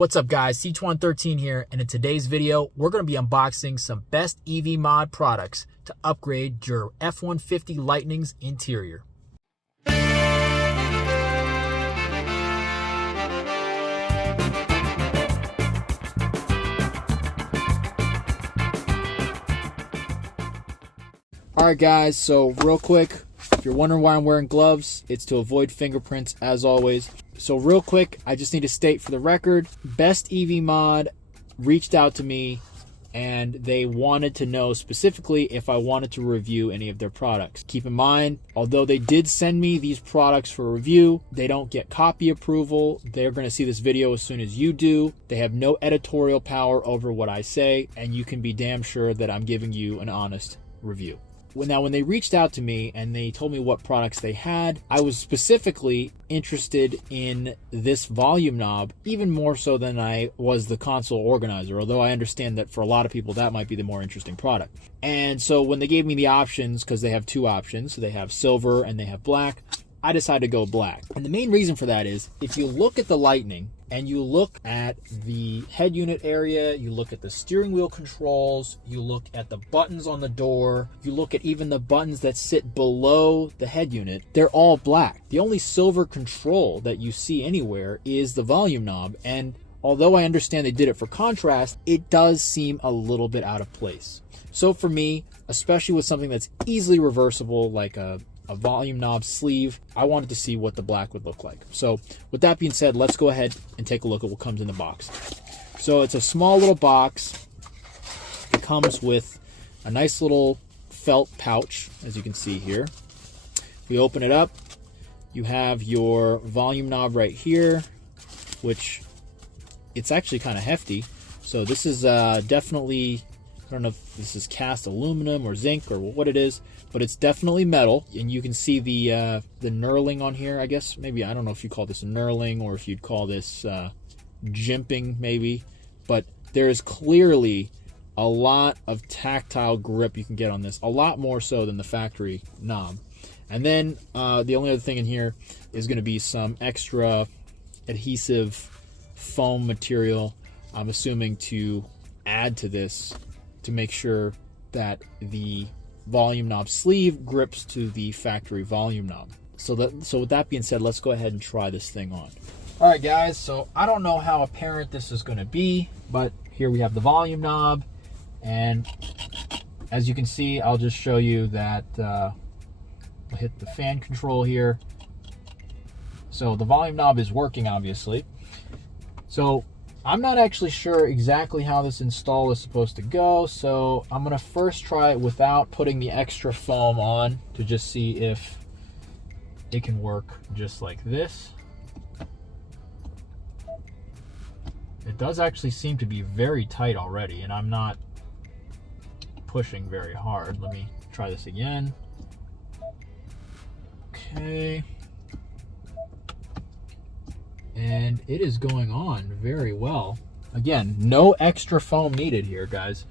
What's up guys, C113 here, and in today's video, we're going to be unboxing some BestEVMod products to upgrade your F150 Lightning's interior. Alright guys, so real quick, if you're wondering why I'm wearing gloves, it's to avoid fingerprints as always. So real quick, I just need to state for the record, BestEVMod reached out to me and they wanted to know specifically if I wanted to review any of their products. Keep in mind, although they did send me these products for review, they don't get copy approval. They're going to see this video as soon as you do. They have no editorial power over what I say, and you can be damn sure that I'm giving you an honest review. Now, when they reached out to me and they told me what products they had, I was specifically interested in this volume knob, even more so than I was the console organizer, although I understand that for a lot of people that might be the more interesting product. And so when they gave me the options, because they have two options, so they have silver and they have black, I decided to go black. And the main reason for that is, if you look at the Lightning and you look at the head unit area, you look at the steering wheel controls, you look at the buttons on the door, you look at even the buttons that sit below the head unit, they're all black. The only silver control that you see anywhere is the volume knob, and although I understand they did it for contrast, it does seem a little bit out of place. So for me, especially with something that's easily reversible like a volume knob sleeve, I wanted to see what the black would look like. So with that being said, let's go ahead and take a look at what comes in the box. So it's a small little box. It comes with a nice little felt pouch, as you can see here. If we open it up, you have your volume knob right here, which it's actually kind of hefty. So this is definitely, I don't know if this is cast aluminum or zinc or what it is, but it's definitely metal, and you can see the knurling on here, I guess. Maybe, I don't know if you call this a knurling or if you'd call this jimping maybe, but there is clearly a lot of tactile grip you can get on this, a lot more so than the factory knob. And then the only other thing in here is going to be some extra adhesive foam material, I'm assuming, to add to this to make sure that the volume knob sleeve grips to the factory volume knob. So with that being said, let's go ahead and try this thing on. All right guys, so I don't know how apparent this is going to be, but here we have the volume knob, and as you can see, I'll just show you that I'll hit the fan control here. So the volume knob is working, obviously. So I'm not actually sure exactly how this install is supposed to go, so I'm going to first try it without putting the extra foam on to just see if it can work just like this. It does actually seem to be very tight already, and I'm not pushing very hard. Let me try this again. Okay. And it is going on very well. Again, no extra foam needed here, guys.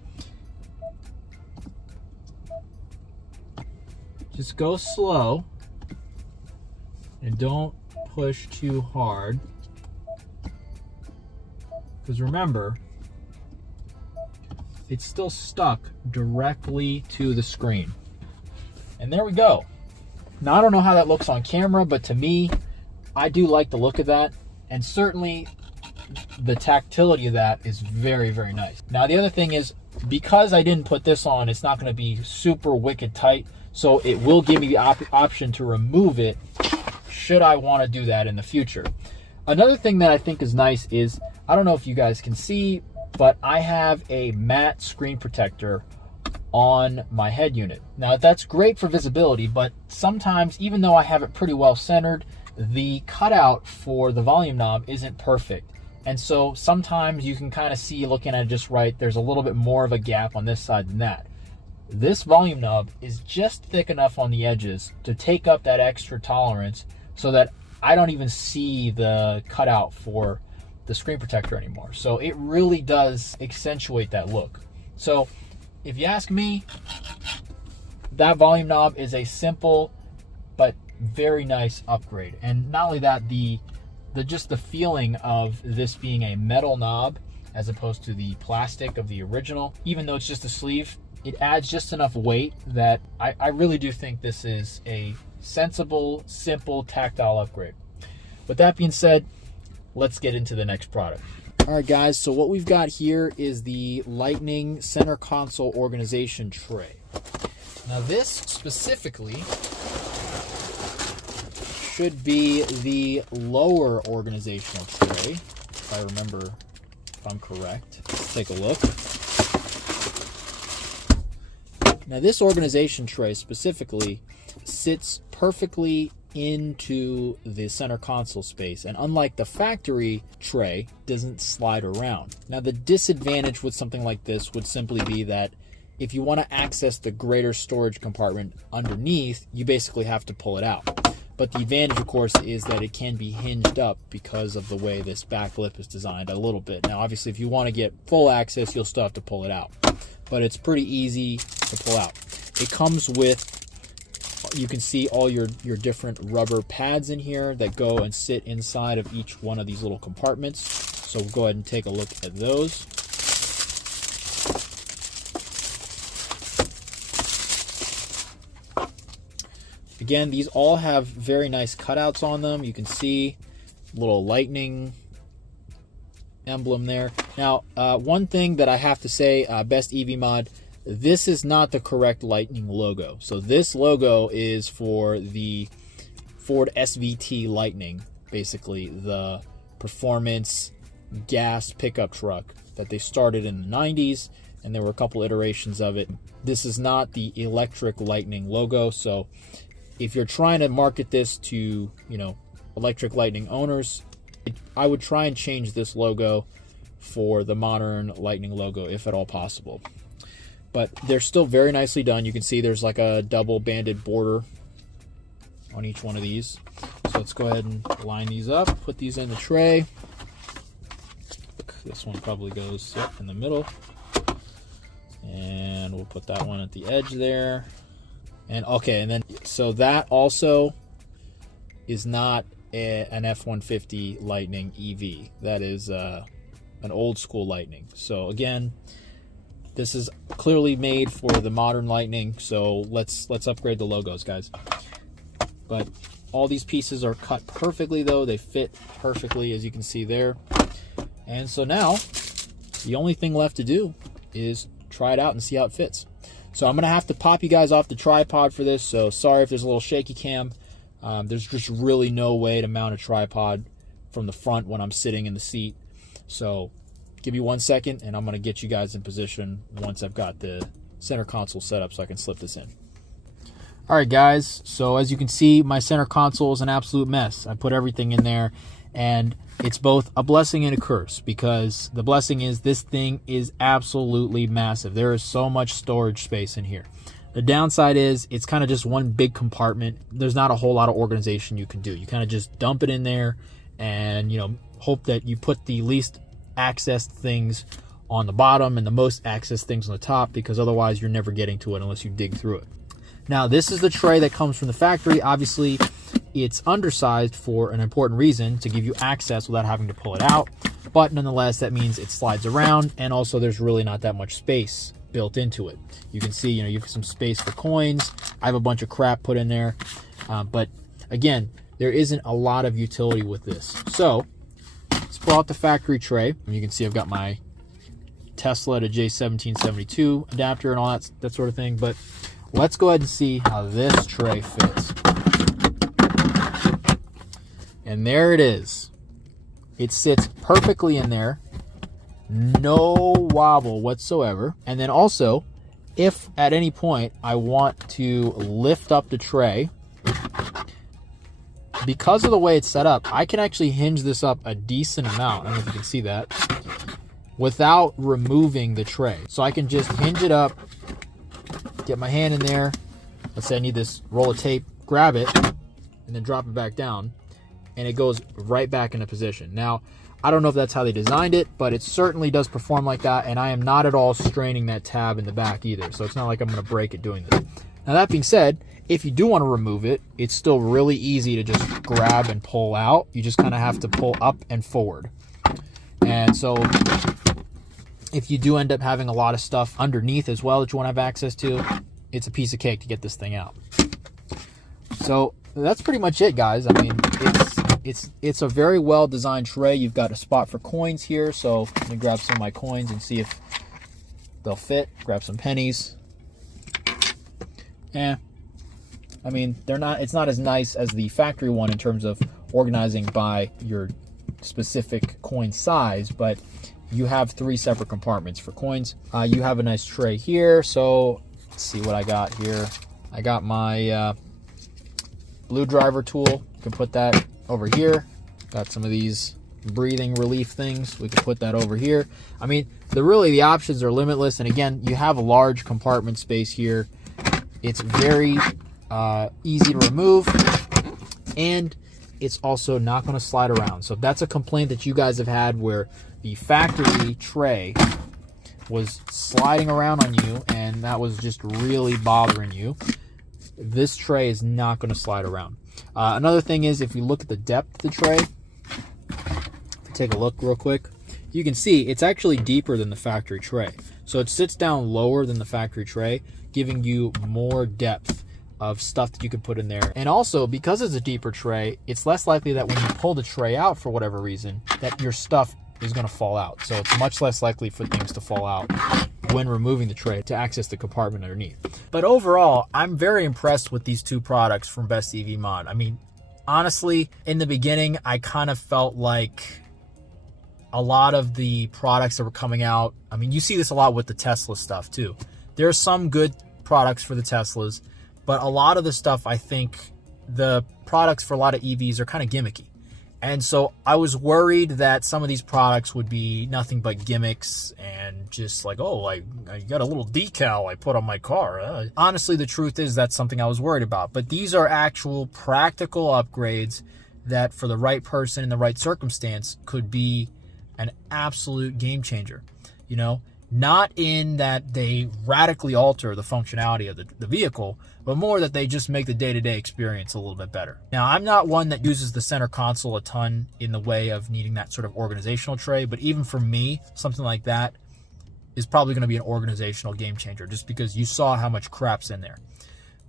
Just go slow and don't push too hard, because remember, it's still stuck directly to the screen. And there we go. Now, I don't know how that looks on camera, but to me, I do like the look of that. And certainly the tactility of that is very, very nice. Now, the other thing is, because I didn't put this on, it's not going to be super wicked tight. So it will give me the option to remove it should I want to do that in the future. Another thing that I think is nice is, I don't know if you guys can see, but I have a matte screen protector on my head unit. Now, that's great for visibility, but sometimes, even though I have it pretty well centered, the cutout for the volume knob isn't perfect. And so sometimes you can kind of see, looking at it just right, there's a little bit more of a gap on this side than that. This volume knob is just thick enough on the edges to take up that extra tolerance so that I don't even see the cutout for the screen protector anymore. So it really does accentuate that look. So if you ask me, that volume knob is a simple but very nice upgrade. And not only that, the just the feeling of this being a metal knob as opposed to the plastic of the original, even though it's just a sleeve, it adds just enough weight that I really do think this is a sensible, simple, tactile upgrade. With that being said, let's get into the next product. All right, guys, so what we've got here is the Lightning center console organization tray. Now, this specifically should be the lower organizational tray, if I remember, if I'm correct. Let's take a look. Now, this organization tray specifically sits perfectly into the center console space, and unlike the factory tray, doesn't slide around. Now, the disadvantage with something like this would simply be that if you want to access the greater storage compartment underneath, you basically have to pull it out. But the advantage, of course, is that it can be hinged up because of the way this back lip is designed a little bit. Now, obviously, if you want to get full access, you'll still have to pull it out. But it's pretty easy to pull out. It comes with, you can see all your different rubber pads in here that go and sit inside of each one of these little compartments. So we'll go ahead and take a look at those. Again, these all have very nice cutouts on them. You can see little Lightning emblem there. Now, one thing that I have to say, BestEVMod, this is not the correct Lightning logo. So this logo is for the Ford SVT Lightning, basically the performance gas pickup truck that they started in the 90s, and there were a couple iterations of it. This is not the electric Lightning logo, so if you're trying to market this to, electric Lightning owners, I would try and change this logo for the modern Lightning logo, if at all possible. But they're still very nicely done. You can see there's like a double banded border on each one of these. So let's go ahead and line these up, put these in the tray. This one probably goes in the middle. And we'll put that one at the edge there. And okay, and then, so that also is not an F150 Lightning EV. That is an old school Lightning. So again, this is clearly made for the modern Lightning. So let's upgrade the logos, guys. But all these pieces are cut perfectly, though. They fit perfectly, as you can see there. And so now, the only thing left to do is try it out and see how it fits. So I'm going to have to pop you guys off the tripod for this, so sorry if there's a little shaky cam. There's just really no way to mount a tripod from the front when I'm sitting in the seat. So give me 1 second, and I'm going to get you guys in position once I've got the center console set up so I can slip this in. All right, guys, so as you can see, my center console is an absolute mess. I put everything in there, and it's both a blessing and a curse, because the blessing is this thing is absolutely massive. There is so much storage space in here. The downside is it's kind of just one big compartment. There's not a whole lot of organization you can do. You kind of just dump it in there and, hope that you put the least accessed things on the bottom and the most accessed things on the top, because otherwise you're never getting to it unless you dig through it. Now, this is the tray that comes from the factory. Obviously, it's undersized for an important reason, to give you access without having to pull it out. But nonetheless, that means it slides around, and also there's really not that much space built into it. You can see, you've got some space for coins. I have a bunch of crap put in there. But again, there isn't a lot of utility with this. So let's pull out the factory tray. You can see I've got my Tesla to J1772 adapter and all that sort of thing. But let's go ahead and see how this tray fits. And there it is. It sits perfectly in there. No wobble whatsoever. And then also, if at any point I want to lift up the tray, because of the way it's set up, I can actually hinge this up a decent amount. I don't know if you can see that. Without removing the tray. So I can just hinge it up, get my hand in there. Let's say I need this roll of tape, grab it, and then drop it back down. And it goes right back into position. Now, I don't know if that's how they designed it, but it certainly does perform like that, and I am not at all straining that tab in the back either, so it's not like I'm going to break it doing this. Now, that being said, If you do want to remove it, it's still really easy to just grab and pull out. You just kind of have to pull up and forward. And so if you do end up having a lot of stuff underneath as well that you want to have access to, it's a piece of cake to get this thing out. So that's pretty much it, guys. I mean, it's a very well designed tray. You've got a spot for coins here, so let me grab some of my coins and see if they'll fit. Grab some pennies. I mean, it's not as nice as the factory one in terms of organizing by your specific coin size, but you have 3 separate compartments for coins. You have a nice tray here, so let's see what I got here. I got my blue driver tool. You can put that over here. Got some of these breathing relief things. We can put that over here. I mean, the options are limitless, and again, you have a large compartment space here. It's very easy to remove, and it's also not going to slide around. So if that's a complaint that you guys have had where the factory tray was sliding around on you and that was just really bothering you, this tray is not going to slide around. Another thing is, if you look at the depth of the tray, if you take a look real quick, you can see it's actually deeper than the factory tray. So it sits down lower than the factory tray, giving you more depth of stuff that you could put in there. And also, because it's a deeper tray, it's less likely that when you pull the tray out for whatever reason, that your stuff is going to fall out. So it's much less likely for things to fall out when removing the tray to access the compartment underneath. But overall, I'm very impressed with these 2 products from BestEVMod. I mean, honestly, in the beginning, I kind of felt like a lot of the products that were coming out, I mean, you see this a lot with the Tesla stuff too. There are some good products for the Teslas, but a lot of the stuff, I think the products for a lot of EVs are kind of gimmicky. And so I was worried that some of these products would be nothing but gimmicks and just like, oh, I got a little decal I put on my car. Honestly, the truth is that's something I was worried about. But these are actual practical upgrades that for the right person in the right circumstance could be an absolute game changer. You know, not in that they radically alter the functionality of the vehicle, but more that they just make the day-to-day experience a little bit better. Now, I'm not one that uses the center console a ton in the way of needing that sort of organizational tray, but even for me, something like that is probably going to be an organizational game changer, just because you saw how much crap's in there.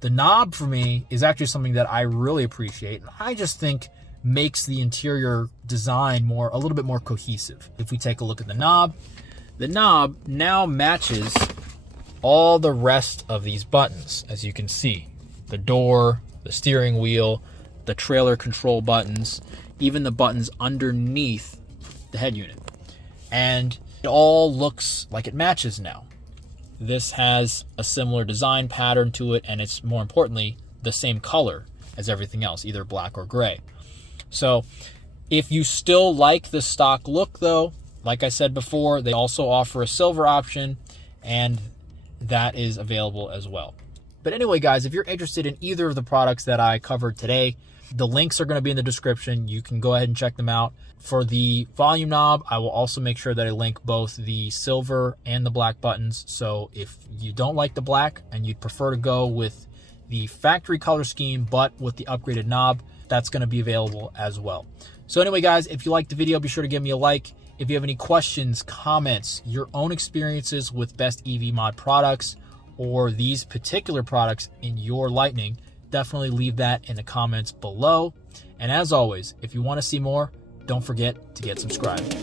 The knob for me is actually something that I really appreciate, and I just think makes the interior design a little bit more cohesive. If we take a look at the knob now matches all the rest of these buttons. As you can see, the door, the steering wheel, the trailer control buttons, even the buttons underneath the head unit. And it all looks like it matches now. This has a similar design pattern to it, and it's more importantly the same color as everything else, either black or gray. So if you still like the stock look though, like I said before, they also offer a silver option, and that is available as well. But anyway, guys, if you're interested in either of the products that I covered today, the links are going to be in the description. You can go ahead and check them out. For the volume knob, I will also make sure that I link both the silver and the black buttons. So if you don't like the black and you'd prefer to go with the factory color scheme, but with the upgraded knob, that's going to be available as well. So anyway, guys, if you liked the video, be sure to give me a like. If you have any questions, comments, your own experiences with BestEVMod products or these particular products in your Lightning, definitely leave that in the comments below. And as always, if you want to see more, don't forget to get subscribed.